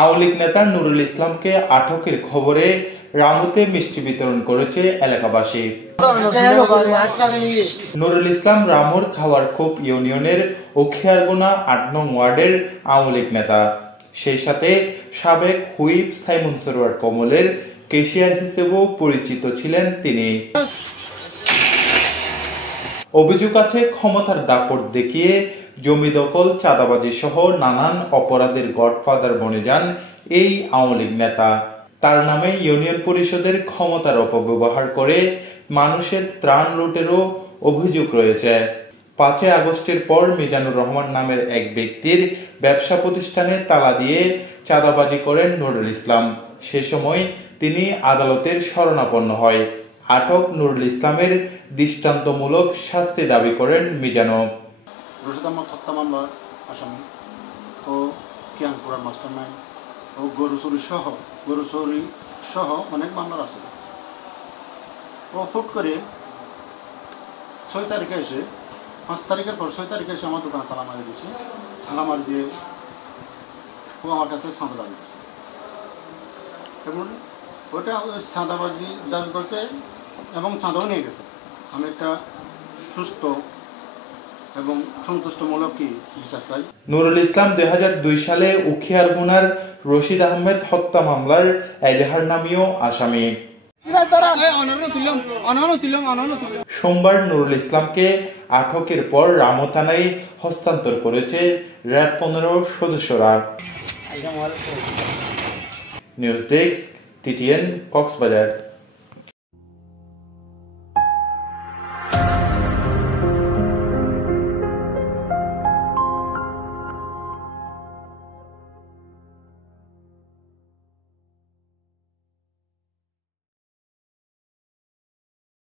আওয়ামী লীগ নেতা নুরুল ইসলামকে আটকের খবরে রামুতে মিষ্টি বিতরণ করেছে এলাকাবাসী। নুরুল ইসলাম রামুর খাওয়ারখোপ ইউনিয়নের উখিয়ারগুনা ৮ নং ওয়ার্ডের আওয়ামী লীগ নেতা, সেই সাথে সাবেক হুইপ সাইমন সরোয়ার কমলের কেশিয়ার হিসেবেও পরিচিত ছিলেন তিনি। অভিযোগ আছে ক্ষমতার দাপট দেখিয়ে জমি দখল, চাঁদাবাজি সহ নানান অপরাধের গডফাদার বনে যান এই আওয়ামী লীগ নেতা। তার নামে ইউনিয়ন পরিষদের ক্ষমতার অপব্যবহার করে মানুষের ত্রাণ লুটেরও অভিযোগ রয়েছে। ৫ আগস্টের পর মিজানুর রহমান নামের এক ব্যক্তির ব্যবসা প্রতিষ্ঠানে তালা দিয়ে চাঁদাবাজি করেন নুরুল ইসলাম। সে সময় তিনি আদালতের শরণাপন্ন হয়। আটক নুরুল ইসলামের দৃষ্টান্তমূলক শাস্তি দাবি করেন মিজানু। রশিদ আহমদ হত্যা মামলার আসামি ও কিয়ানপুরার মাস্টারমাইন্ড ও গরু চুরি সহ অনেক মামলার আছে। ও ফুট করে ৬ তারিখে এসে ৫ তারিখের পর ৬ তারিখে এসে আমার দোকানে তালা মারি দিয়েছে। তালা মারি দিয়ে ও আমার কাছ থেকে চাঁদা দাবি করছে এবং ওটা চাঁদাবাজি দাবি করছে এবং চাঁদাও নিয়ে গেছে। আমি একটা সুস্থ এবং সন্তুষ্টমূলক বিচার চাই। নুরুল ইসলাম ২০০২ সালে উখিয়ারগুনার রশিদ আহমেদ হত্যা মামলার এজাহার নামীয় আসামি। সোমবার নুরুল ইসলামকে আটকের পর রামু থানায় হস্তান্তর করেছে র্যাব ১৫ সদস্যরা। News desk, TTN, Cox's Bazar.